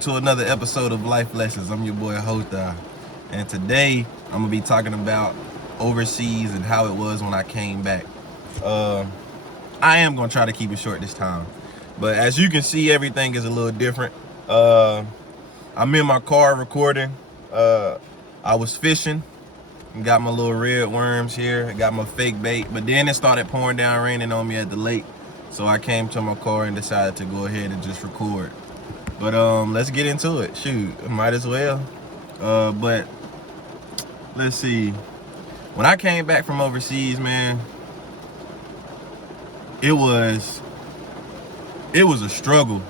back to another episode of Life Lessons. I'm your boy Hotha, and today I'm gonna be talking about overseas and how it was when I came back. I am gonna try to keep it short this time, but as you can see, everything is a little different. I'm in my car recording. I was fishing, got my little red worms here, got my fake bait, but then it started pouring down, raining on me at the lake, so I came to my car and decided to go ahead and just record. But let's get into it. Shoot, might as well. But let's see. When I came back from overseas, man, it was a struggle.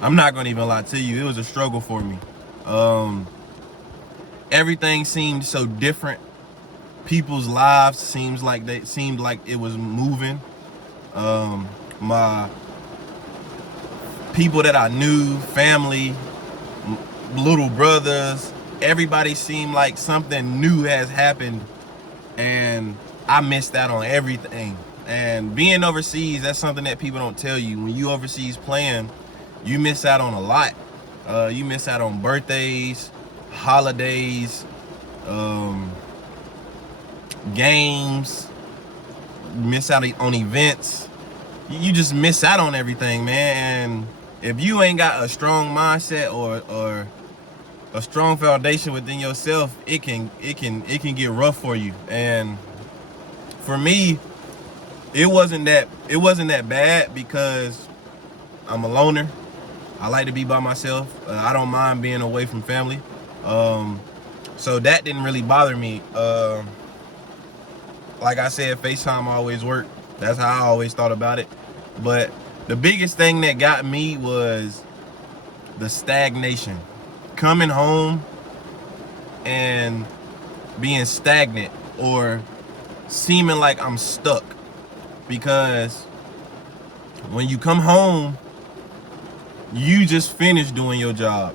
I'm not gonna even lie to you. It was a struggle for me. Everything seemed so different. People's lives seemed like it was moving. My people that I knew, family, little brothers, everybody seemed like something new has happened, and I missed out on everything. And being overseas, that's something that people don't tell you. When you overseas playing, you miss out on a lot. You miss out on birthdays, holidays, games, miss out on events. You just miss out on everything, man. And if you ain't got a strong mindset or a strong foundation within yourself, it can get rough for you. And for me, it wasn't that bad because I'm a loner. I like to be by myself. I don't mind being away from family. So that didn't really bother me. Like I said, FaceTime always worked. That's how I always thought about it. But the biggest thing that got me was the stagnation. Coming home and being stagnant or seeming like I'm stuck. Because when you come home, you just finished doing your job,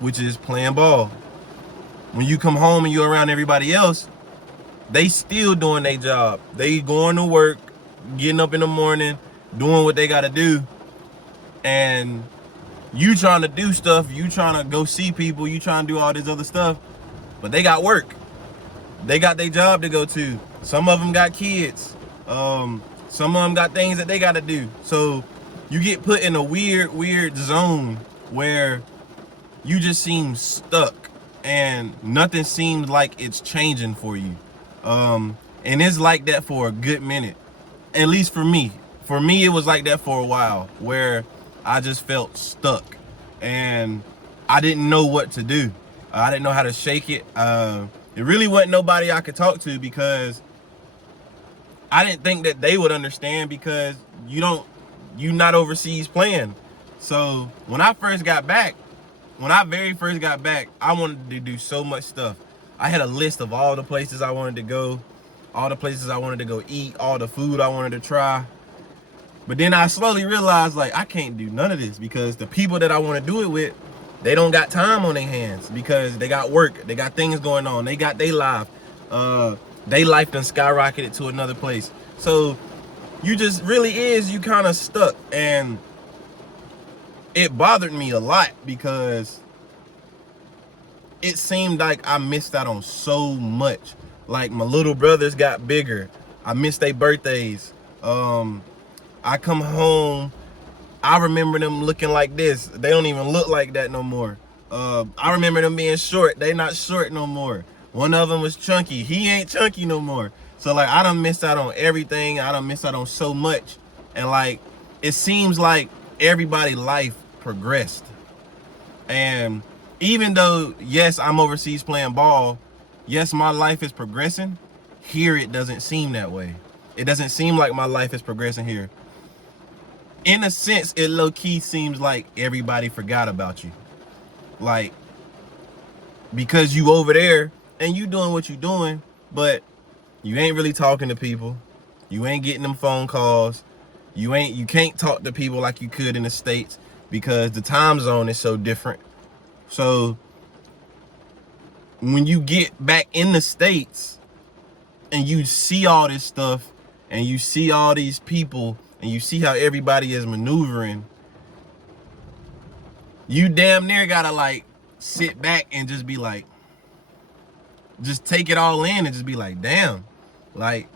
which is playing ball. When you come home and you're around everybody else, they still doing their job. They going to work, getting up in the morning, doing what they gotta do. And you trying to do stuff, you trying to go see people, you trying to do all this other stuff, but they got work. They got their job to go to. Some of them got kids. Some of them got things that they gotta do. So you get put in a weird zone where you just seem stuck and nothing seems like it's changing for you. And it's like that for a good minute. At least for me. For me, it was like that for a while, where I just felt stuck and I didn't know what to do. I didn't know how to shake it. It really wasn't nobody I could talk to because I didn't think that they would understand, because you're not overseas playing. So when I very first got back, I wanted to do so much stuff. I had a list of all the places I wanted to go, all the places I wanted to go eat, all the food I wanted to try. But then I slowly realized, like, I can't do none of this because the people that I want to do it with, they don't got time on their hands because they got work, they got things going on, they got their life. They life done skyrocketed to another place. So you just you kind of stuck. And it bothered me a lot because it seemed like I missed out on so much. Like, my little brothers got bigger. I missed their birthdays. I come home, I remember them looking like this. They don't even look like that no more. I remember them being short. They not short no more. One of them was chunky. He ain't chunky no more. So, like, I done missed out on everything. I done missed out on so much. And, like, it seems like everybody's life progressed. And even though, yes, I'm overseas playing ball, yes, my life is progressing, here it doesn't seem that way. It doesn't seem like my life is progressing here. In a sense, it low-key seems like everybody forgot about you. Like, because you over there and you doing what you doing, but you ain't really talking to people. You ain't getting them phone calls. You can't talk to people like you could in the States because the time zone is so different. So when you get back in the States and you see all this stuff and you see all these people and you see how everybody is maneuvering, you damn near gotta like sit back and just be like, just take it all in and just be like, damn, like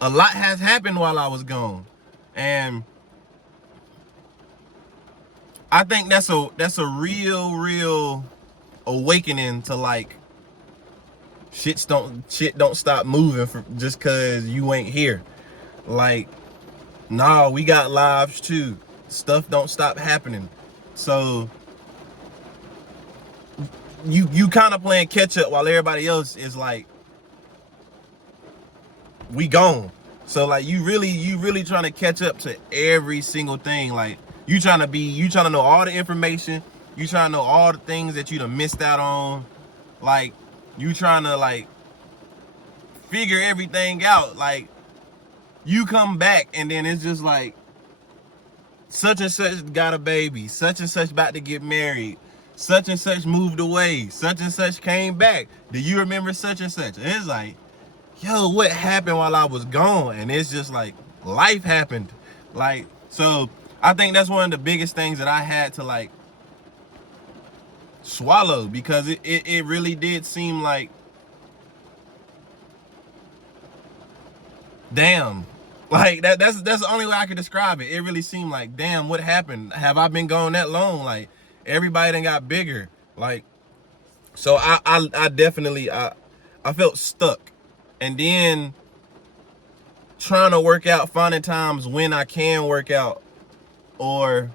a lot has happened while I was gone. And I think that's a real awakening to like shit don't stop moving for just cause you ain't here. Like, nah, we got lives too. Stuff don't stop happening. So you kind of playing catch up while everybody else is like, we gone. So like you really trying to catch up to every single thing. Like you trying to know all the information. You trying to know all the things that you done missed out on. Like you trying to like figure everything out. Like you come back and then it's just like such and such got a baby, such and such about to get married, such and such moved away, such and such came back. Do you remember such and such? And it's like, yo, what happened while I was gone? And it's just like life happened. Like, so I think that's one of the biggest things that I had to like swallow, because it really did seem like, damn, like that's the only way I could describe it. It really seemed like, damn, what happened? Have I been gone that long? Like everybody done got bigger. Like, so I definitely I felt stuck. And then trying to work out, finding times when I can work out, or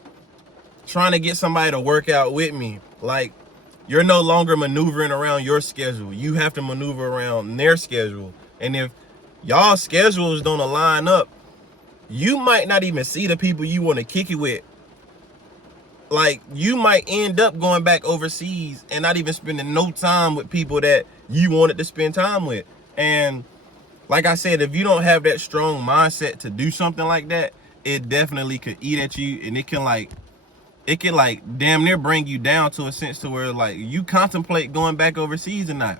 trying to get somebody to work out with me. Like, you're no longer maneuvering around your schedule. You have to maneuver around their schedule. And if y'all schedules don't align up, you might not even see the people you want to kick it with. Like, you might end up going back overseas and not even spending no time with people that you wanted to spend time with. And like I said, if you don't have that strong mindset to do something like that, it definitely could eat at you, and it can like damn near bring you down to a sense to where like you contemplate going back overseas or not.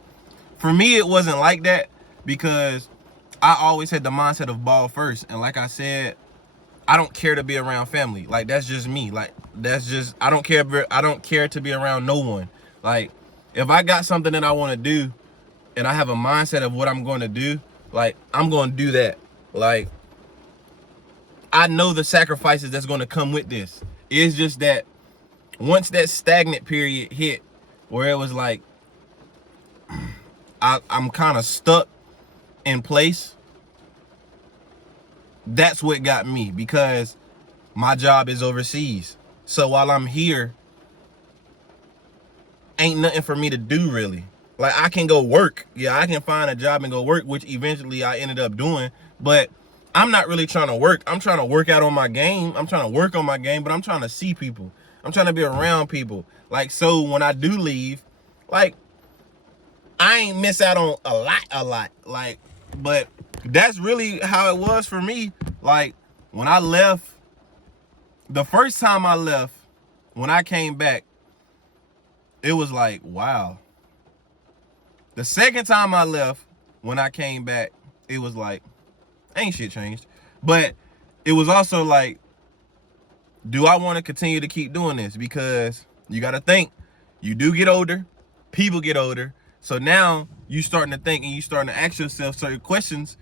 For me, it wasn't like that, because I always had the mindset of ball first. And like I said, I don't care to be around family. Like, that's just me. Like, that's just, I don't care to be around no one. Like, if I got something that I want to do and I have a mindset of what I'm going to do, like, I'm going to do that. Like, I know the sacrifices that's going to come with this. It's just that once that stagnant period hit, where it was like, I'm kind of stuck in place, that's what got me, because my job is overseas. So while I'm here, ain't nothing for me to do really. Like, I can go work. Yeah, I can find a job and go work, which eventually I ended up doing. But I'm not really trying to work. I'm trying to work out on my game. I'm trying to work on my game, but I'm trying to see people. I'm trying to be around people. Like, so when I do leave, like, I ain't miss out on a lot. Like, but that's really how it was for me. Like, when I left, the first time I left, when I came back, it was like, wow. The second time I left, when I came back, it was like, ain't shit changed. But it was also like, do I want to continue to keep doing this? Because you got to think, you do get older, people get older. So now you starting to think and you starting to ask yourself certain questions,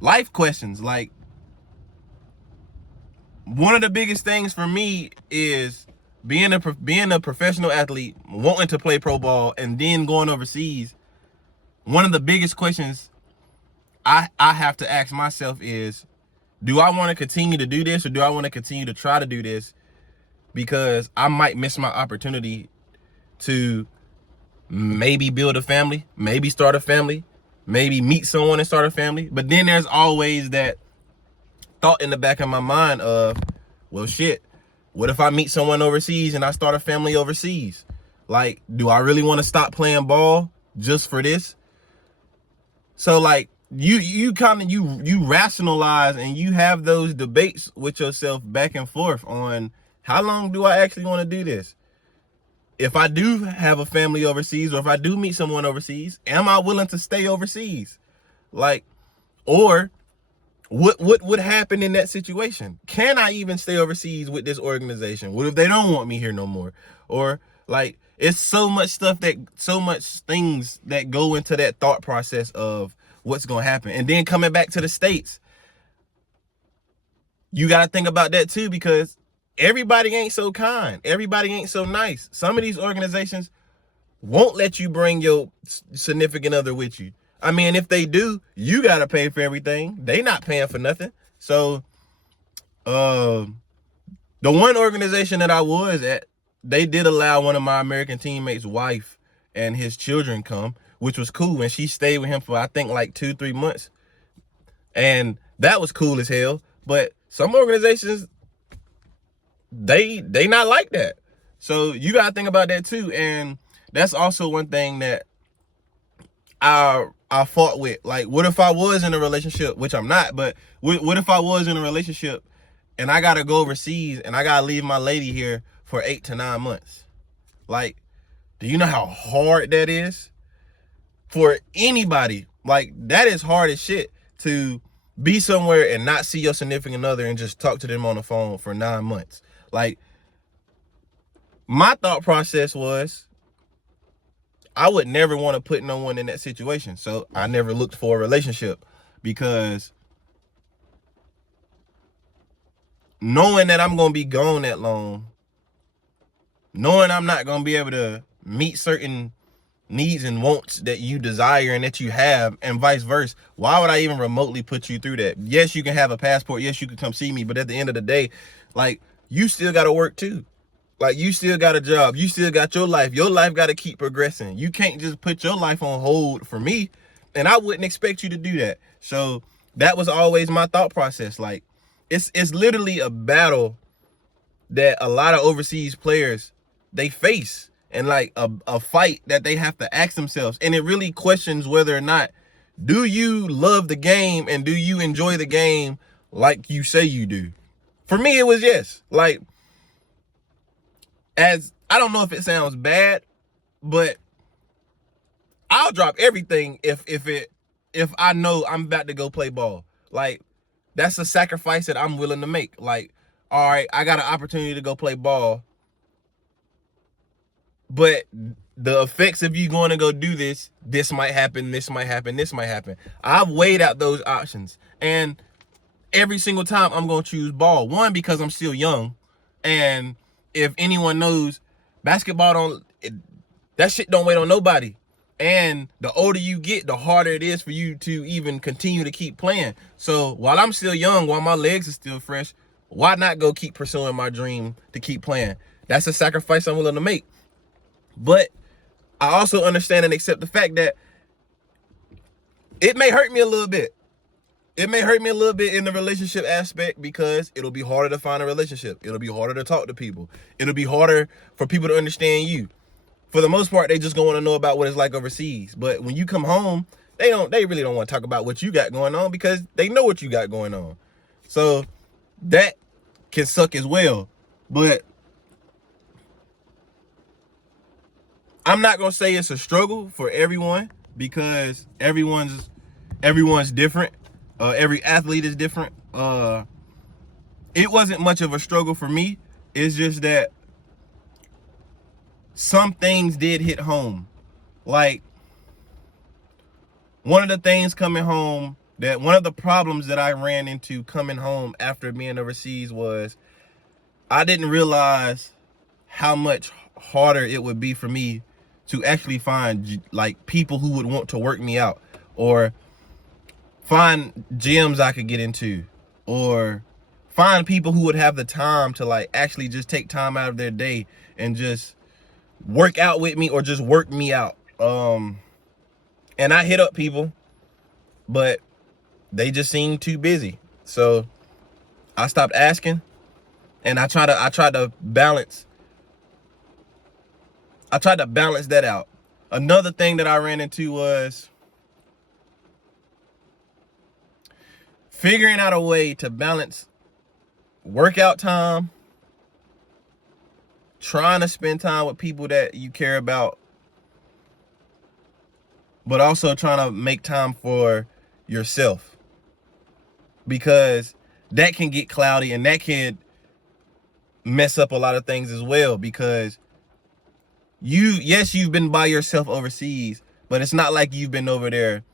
life questions. Like, one of the biggest things for me is being a professional athlete, wanting to play pro ball, and then going overseas. One of the biggest questions I have to ask myself is, do I want to continue to do this, or do I want to continue to try to do this? Because I might miss my opportunity to maybe build a family, maybe start a family, maybe meet someone and start a family. But then there's always that thought in the back of my mind of, well, shit, what if I meet someone overseas and I start a family overseas? Like, do I really want to stop playing ball just for this? So like, you kind of, you rationalize and you have those debates with yourself back and forth on, how long do I actually want to do this? If I do have a family overseas, or if I do meet someone overseas, am I willing to stay overseas? Like, or What would happen in that situation? Can I even stay overseas with this organization? What if they don't want me here no more? Or like, it's so much things that go into that thought process of what's gonna happen. And then coming back to the States, you gotta think about that too, because everybody ain't so kind. Everybody ain't so nice. Some of these organizations won't let you bring your significant other with you. I mean, if they do, you gotta pay for everything. They not paying for nothing. So, the one organization that I was at, they did allow one of my American teammates' wife and his children come, which was cool. And she stayed with him for, I think, like 2-3 months. And that was cool as hell. But some organizations, they not like that. So you gotta think about that too. And that's also one thing that I fought with. Like, what if I was in a relationship, which I'm not, but what if I was in a relationship and I gotta go overseas and I gotta leave my lady here for 8 to 9 months? Like, do you know how hard that is for anybody? Like, that is hard as shit to be somewhere and not see your significant other and just talk to them on the phone for 9 months. Like, my thought process was, I would never want to put no one in that situation. So I never looked for a relationship, because knowing that I'm going to be gone that long, knowing I'm not going to be able to meet certain needs and wants that you desire and that you have, and vice versa, why would I even remotely put you through that? Yes, you can have a passport. Yes, you can come see me. But at the end of the day, like, you still got to work too. Like, you still got a job. You still got your life. Your life got to keep progressing. You can't just put your life on hold for me. And I wouldn't expect you to do that. So that was always my thought process. Like, it's literally a battle that a lot of overseas players, they face. And like a fight that they have to ask themselves. And it really questions whether or not, do you love the game and do you enjoy the game like you say you do? For me, it was yes. Like, as I don't know if it sounds bad, but I'll drop everything if I know I'm about to go play ball. Like, that's a sacrifice that I'm willing to make. Like, all right, I got an opportunity to go play ball, but the effects of you going to go do this might happen, this might happen, this might happen. I've weighed out those options, and every single time I'm going to choose ball. One, because I'm still young, and if anyone knows, basketball that shit don't wait on nobody. And the older you get, the harder it is for you to even continue to keep playing. So while I'm still young, while my legs are still fresh, why not go keep pursuing my dream to keep playing? That's a sacrifice I'm willing to make. But I also understand and accept the fact that it may hurt me a little bit. It may hurt me a little bit in the relationship aspect, because it'll be harder to find a relationship. It'll be harder to talk to people. It'll be harder for people to understand you. For the most part, they just gonna want to know about what it's like overseas. But when you come home, they really don't want to talk about what you got going on, because they know what you got going on. So that can suck as well. But I'm not gonna say it's a struggle for everyone, because everyone's different. Every athlete is different. It wasn't much of a struggle for me. It's just that some things did hit home. Like, one of the things coming home, that one of the problems that I ran into coming home after being overseas was, I didn't realize how much harder it would be for me to actually find like people who would want to work me out, or find gyms I could get into, or find people who would have the time to like actually just take time out of their day and just work out with me, or just work me out. And I hit up people, but they just seemed too busy. So I stopped asking, and I tried to balance that out. Another thing that I ran into was figuring out a way to balance workout time, trying to spend time with people that you care about, but also trying to make time for yourself. because that can get cloudy and that can mess up a lot of things as well, because you've been by yourself overseas, but it's not like you've been over there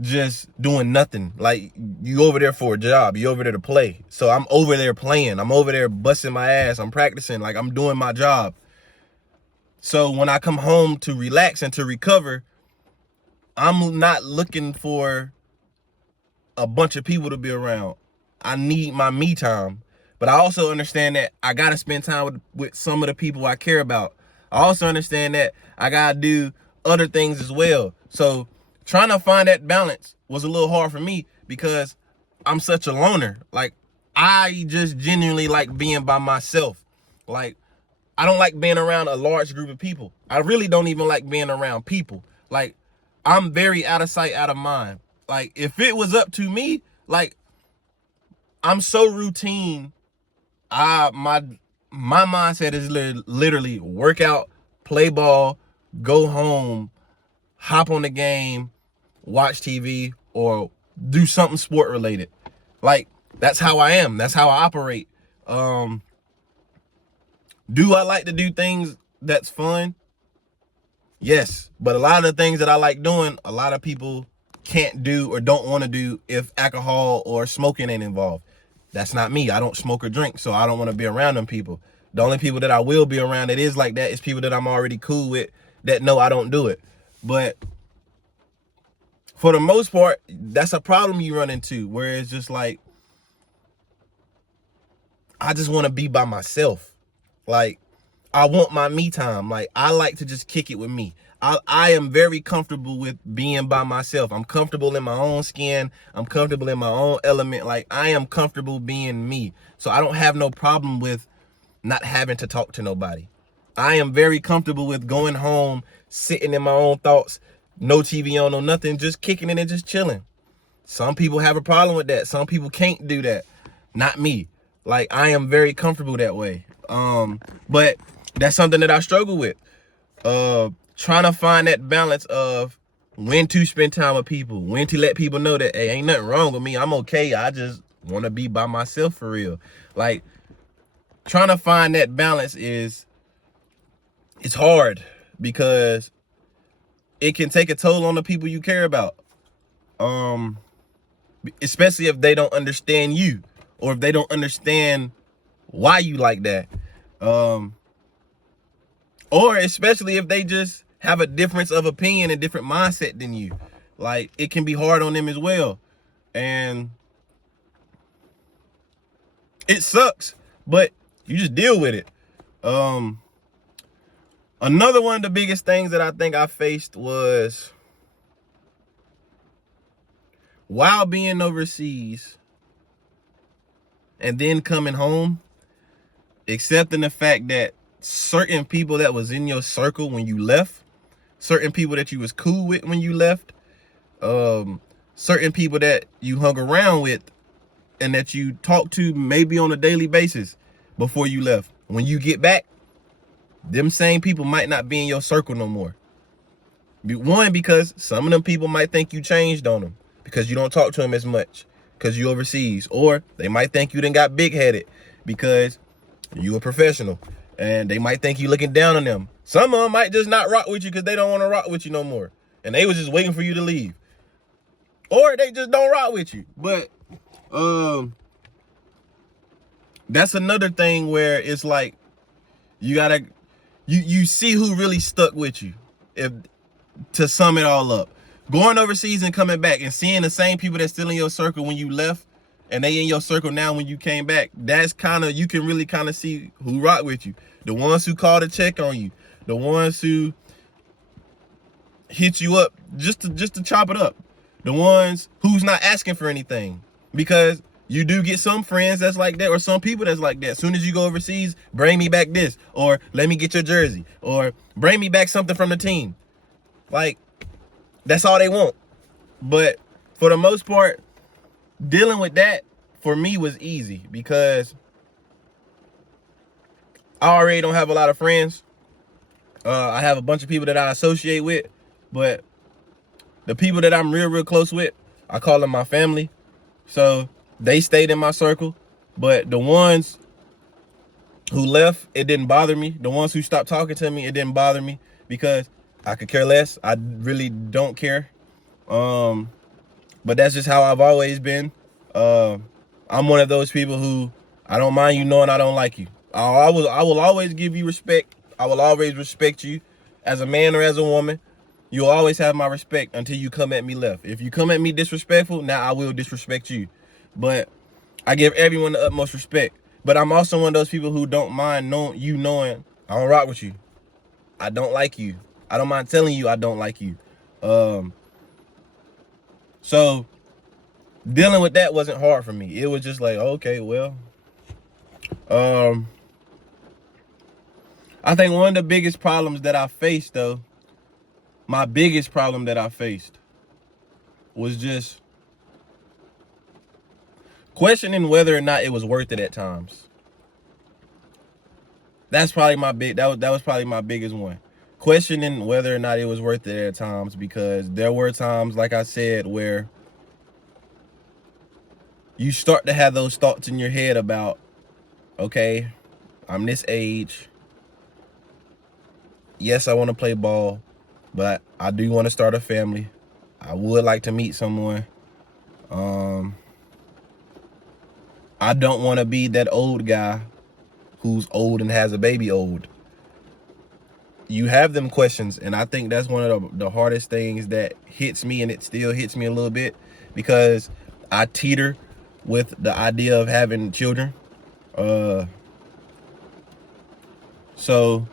just doing nothing. Like, you over there for a job, you over there to play. So I'm over there playing, I'm over there busting my ass, I'm practicing, like I'm doing my job. So when I come home to relax and to recover, I'm not looking for a bunch of people to be around. I need my me time. But I also understand that I gotta spend time with some of the people I care about. I also understand that I gotta do other things as well. So trying to find that balance was a little hard for me because I'm such a loner. Like, I just genuinely like being by myself. Like, I don't like being around a large group of people. I really don't even like being around people. Like, I'm very out of sight, out of mind. Like, if it was up to me, like, I'm so routine. My mindset is literally work out, play ball, go home, hop on the game, watch TV, or do something sport related. Like, that's how I am. That's how I operate. Do I like to do things that's fun? Yes. But a lot of the things that I like doing, a lot of people can't do or don't want to do if alcohol or smoking ain't involved. That's not me. I don't smoke or drink, so I don't want to be around them people. The only people that I will be around that is like that is people that I'm already cool with that know I don't do it. But for the most part, that's a problem you run into, where it's just like, I just want to be by myself. Like, I want my me time. Like, I like to just kick it with me. I am very comfortable with being by myself. I'm comfortable in my own skin. I'm comfortable in my own element. Like, I am comfortable being me. So I don't have no problem with not having to talk to nobody. I am very comfortable with going home, sitting in my own thoughts, no TV on, no nothing, just kicking it and just chilling. Some people have a problem with that. Some people can't do that. Not me. Like, I am very comfortable that way. But that's something that I struggle with. Trying to find that balance of when to spend time with people, when to let people know that, hey, ain't nothing wrong with me. I'm okay. I just want to be by myself for real. Like, trying to find that balance it's hard, because it can take a toll on the people you care about. Especially if they don't understand you, or if they don't understand why you like that. Or especially if they just have a difference of opinion and different mindset than you. Like, it can be hard on them as well. And it sucks, but you just deal with it. Another one of the biggest things that I think I faced was, while being overseas and then coming home, accepting the fact that certain people that was in your circle when you left, certain people that you was cool with when you left, certain people that you hung around with and that you talked to maybe on a daily basis before you left, when you get back, them same people might not be in your circle no more. One, because some of them people might think you changed on them because you don't talk to them as much because you overseas, or they might think you done got big-headed because you a professional, and they might think you looking down on them. Some of them might just not rock with you because they don't want to rock with you no more, and they was just waiting for you to leave, or they just don't rock with you. But that's another thing where it's like, you gotta you see who really stuck with you. If to sum it all up, going overseas and coming back and seeing the same people that's still in your circle when you left, and they in your circle now when you came back, that's kind of, you can really kind of see who rock with you. The ones who call to check on you, the ones who hit you up just to chop it up, the ones who's not asking for anything, because you do get some friends that's like that, or some people that's like that. As soon as you go overseas, bring me back this, or let me get your jersey, or bring me back something from the team. Like, that's all they want. But for the most part, dealing with that for me was easy, because I already don't have a lot of friends. I have a bunch of people that I associate with, but the people that I'm real close with, I call them my family. So they stayed in my circle. But the ones who left, it didn't bother me. The ones who stopped talking to me, it didn't bother me because I could care less. I really don't care. But that's just how I've always been. I'm one of those people who I don't mind you knowing I don't like you. I will always give you respect. I will always respect you as a man or as a woman. You'll always have my respect until you come at me left. If you come at me disrespectful, now I will disrespect you. But I give everyone the utmost respect. But I'm also one of those people who don't mind knowing I don't rock with you. I don't like you. I don't mind telling you I don't like you. So dealing with that wasn't hard for me. It was just like, okay, well, I think one of the biggest problems that I faced, though, my biggest problem that I faced was just questioning whether or not it was worth it at times. That's probably that was probably my biggest one. Questioning whether or not it was worth it at times, because there were times, like I said, where you start to have those thoughts in your head about, okay, I'm this age. Yes, I want to play ball, but I do want to start a family. I would like to meet someone. I don't want to be that old guy who's old and has a baby old. You have them questions, and I think that's one of the hardest things that hits me, and it still hits me a little bit because I teeter with the idea of having children. So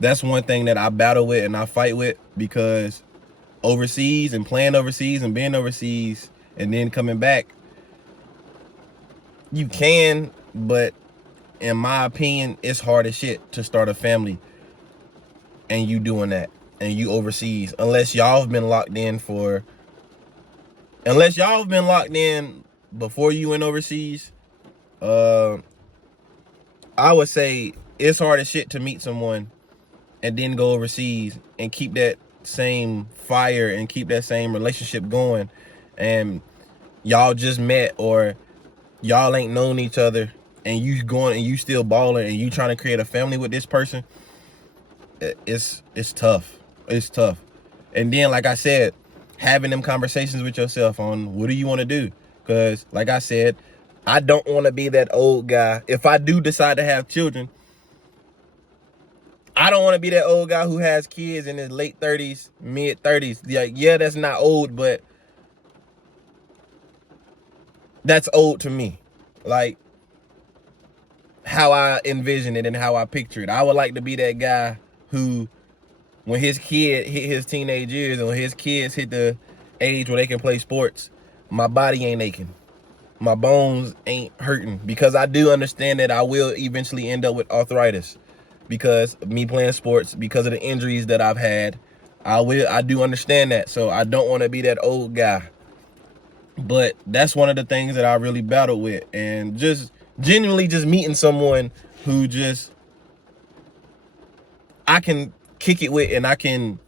that's one thing that I battle with and I fight with, because overseas and playing overseas and being overseas and then coming back, you can, but in my opinion, it's hard as shit to start a family and you doing that and you overseas, unless y'all have been locked in before you went overseas. I would say it's hard as shit to meet someone and then go overseas and keep that same fire and keep that same relationship going, and y'all just met or y'all ain't known each other and you going and you still balling and you trying to create a family with this person. It's tough. It's tough. And then, like I said, having them conversations with yourself on what do you want to do, because like I said, I don't want to be that old guy. If I do decide to have children, I don't want to be that old guy who has kids in his late 30s, mid 30s. Like, yeah, that's not old, but that's old to me. Like, how I envision it and how I picture it. I would like to be that guy who, when his kid hit his teenage years and when his kids hit the age where they can play sports, my body ain't aching. My bones ain't hurting, because I do understand that I will eventually end up with arthritis because of me playing sports, because of the injuries that I've had. I do understand that. So I don't want to be that old guy. But that's one of the things that I really battled with, and just genuinely just meeting someone who just I can kick it with and I can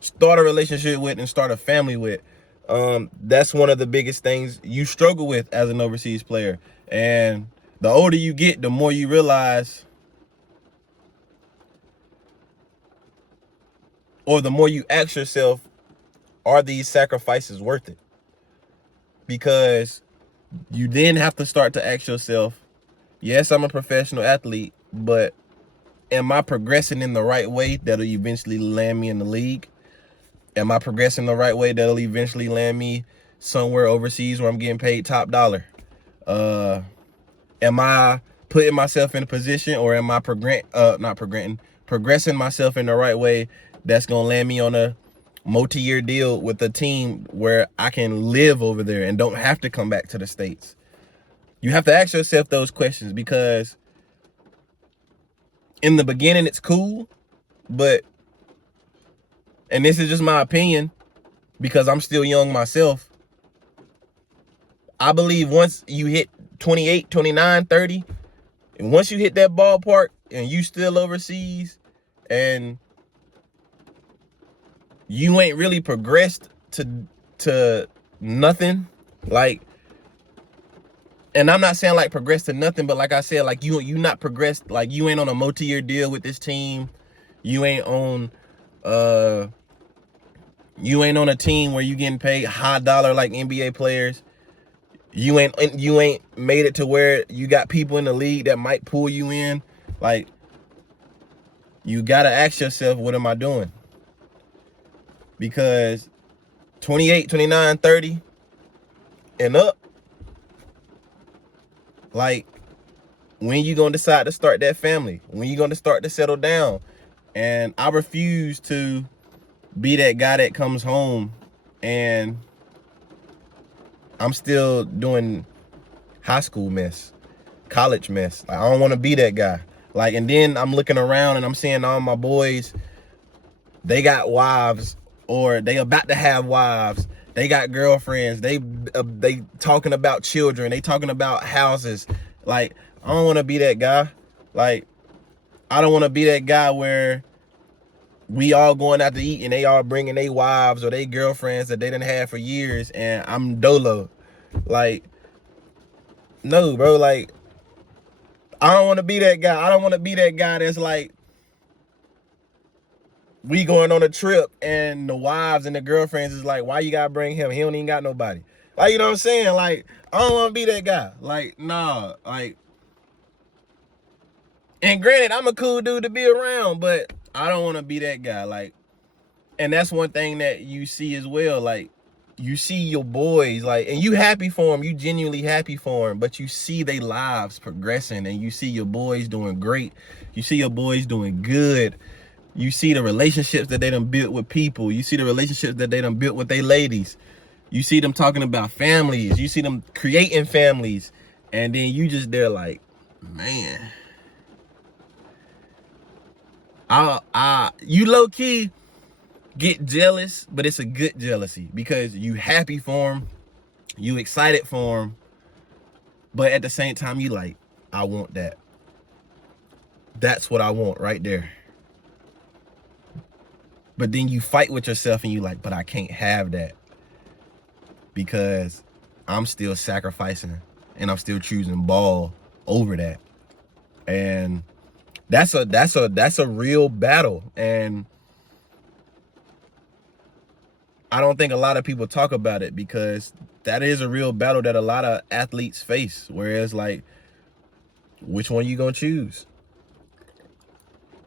start a relationship with and start a family with. That's one of the biggest things you struggle with as an overseas player. And the older you get, the more you realize, or the more you ask yourself, are these sacrifices worth it? Because you then have to start to ask yourself, yes, I'm a professional athlete, but am I progressing in the right way that'll eventually land me in the league? Am I progressing the right way that'll eventually land me somewhere overseas where I'm getting paid top dollar? Am I putting myself in a position, or am I progressing myself in the right way that's gonna land me on a multi-year deal with a team where I can live over there and don't have to come back to the States? You have to ask yourself those questions, because in the beginning it's cool, but, and this is just my opinion because I'm still young myself, I believe once you hit 28, 29, 30, and once you hit that ballpark and you still overseas and you ain't really progressed to nothing. Like, and I'm not saying like progress to nothing, but like I said, like you not progressed. Like you ain't on a multi-year deal with this team. You ain't on a team where you getting paid high dollar like NBA players. You ain't made it to where you got people in the league that might pull you in. Like, you gotta ask yourself, what am I doing? Because 28, 29, 30 and up, like, when you gonna decide to start that family? When you gonna start to settle down? And I refuse to be that guy that comes home and I'm still doing high school mess, college mess. Like, I don't want to be that guy. Like, and then I'm looking around and I'm seeing all my boys, they got wives or they about to have wives. They got girlfriends. They talking about children. They talking about houses. Like, I don't want to be that guy. Like, I don't want to be that guy where we all going out to eat and they all bringing their wives or their girlfriends that they didn't have for years and I'm dolo. Like, no, bro. Like, I don't want to be that guy. I don't want to be that guy that's like, we going on a trip and the wives and the girlfriends is like, why you gotta bring him? He don't even got nobody. Like, you know what I'm saying? Like, I don't want to be that guy. Like, nah. Like, and granted, I'm a cool dude to be around, but I don't want to be that guy. Like, and that's one thing that you see as well. Like, you see your boys, like, and you happy for them. You genuinely happy for them, but you see their lives progressing and you see your boys doing great. You see your boys doing good. You see the relationships that they done built with people. You see the relationships that they done built with their ladies. You see them talking about families. You see them creating families. And then you just there like, man. You low key get jealous, but it's a good jealousy because you happy for them. You excited for them. But at the same time, you like, I want that. That's what I want right there. But then you fight with yourself and you like, but I can't have that because I'm still sacrificing and I'm still choosing ball over that. And that's a real battle. And I don't think a lot of people talk about it because that is a real battle that a lot of athletes face. Whereas, like, which one you gonna choose?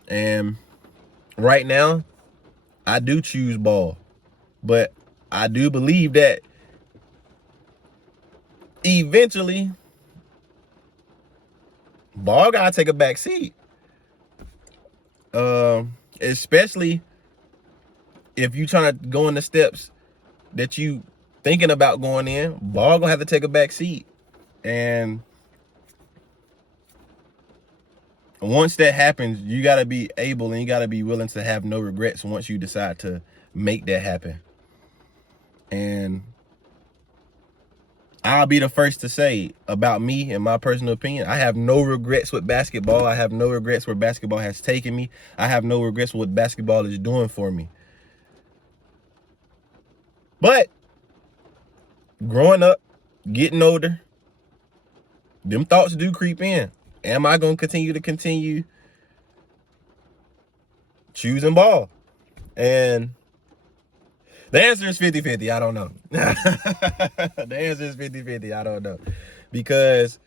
And right now, I do choose ball, but I do believe that eventually ball gotta take a back seat. Especially if you trying to go in the steps that you thinking about going in, ball gonna have to take a back seat. And once that happens, you gotta be able and you gotta be willing to have no regrets once you decide to make that happen. And I'll be the first to say about me and my personal opinion, I have no regrets with basketball. I have no regrets where basketball has taken me. I have no regrets with what basketball is doing for me. But growing up, getting older, them thoughts do creep in. Am I going to continue choosing ball? And the answer is 50-50. I don't know. The answer is 50-50. I don't know. Because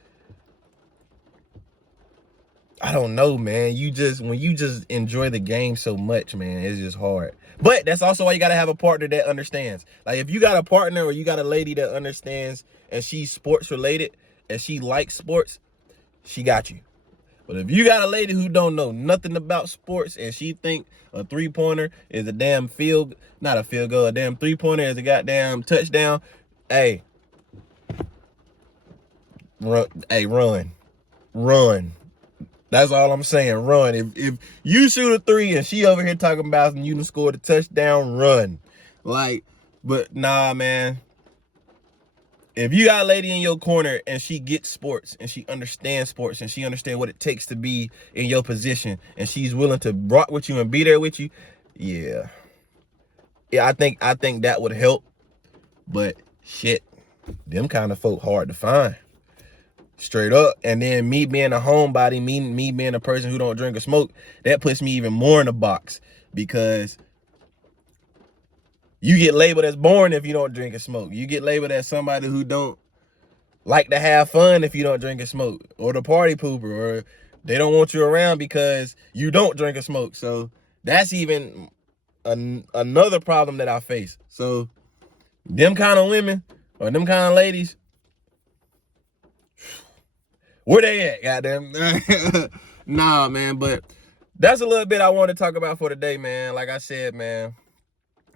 I don't know, man. When you just enjoy the game so much, man, it's just hard. But that's also why you got to have a partner that understands. Like, if you got a partner or you got a lady that understands and she's sports related and she likes sports, she got you. But if you got a lady who don't know nothing about sports and she think a three-pointer is a damn not a field goal, a damn three-pointer is a goddamn touchdown, hey, run. That's all I'm saying, run. If you shoot a three and she over here talking about and you done scored a touchdown, run. Like, but nah, man. If you got a lady in your corner and she gets sports and she understands sports and she understands what it takes to be in your position and she's willing to rock with you and be there with you, yeah, I think that would help. But Shit, them kind of folk hard to find. Straight up. And then me being a homebody, me being a person who don't drink or smoke, that puts me even more in a box, because you get labeled as boring if you don't drink or smoke. You get labeled as somebody who don't like to have fun if you don't drink or smoke, or the party pooper, or they don't want you around because you don't drink or smoke. So that's even another problem that I face. So them kind of women, or them kind of ladies, where they at, goddamn? Nah, man, but that's a little bit I want to talk about for today, man. Like I said, man,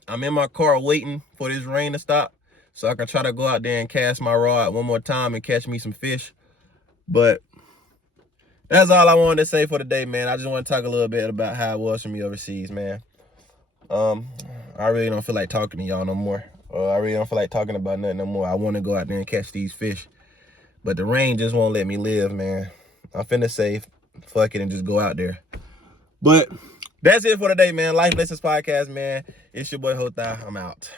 I'm in my car waiting for this rain to stop so I can try to go out there and cast my rod one more time and catch me some fish. But that's all I wanted to say for today, man. I just want to talk a little bit about how it was for me overseas, man. I really don't feel like talking to y'all no more. I really don't feel like talking about nothing no more. I want to go out there and catch these fish, but the rain just won't let me live, man. I'm finna say fuck it and just go out there. But that's it for today, man. Life Lessons Podcast, man. It's your boy Hotha. I'm out.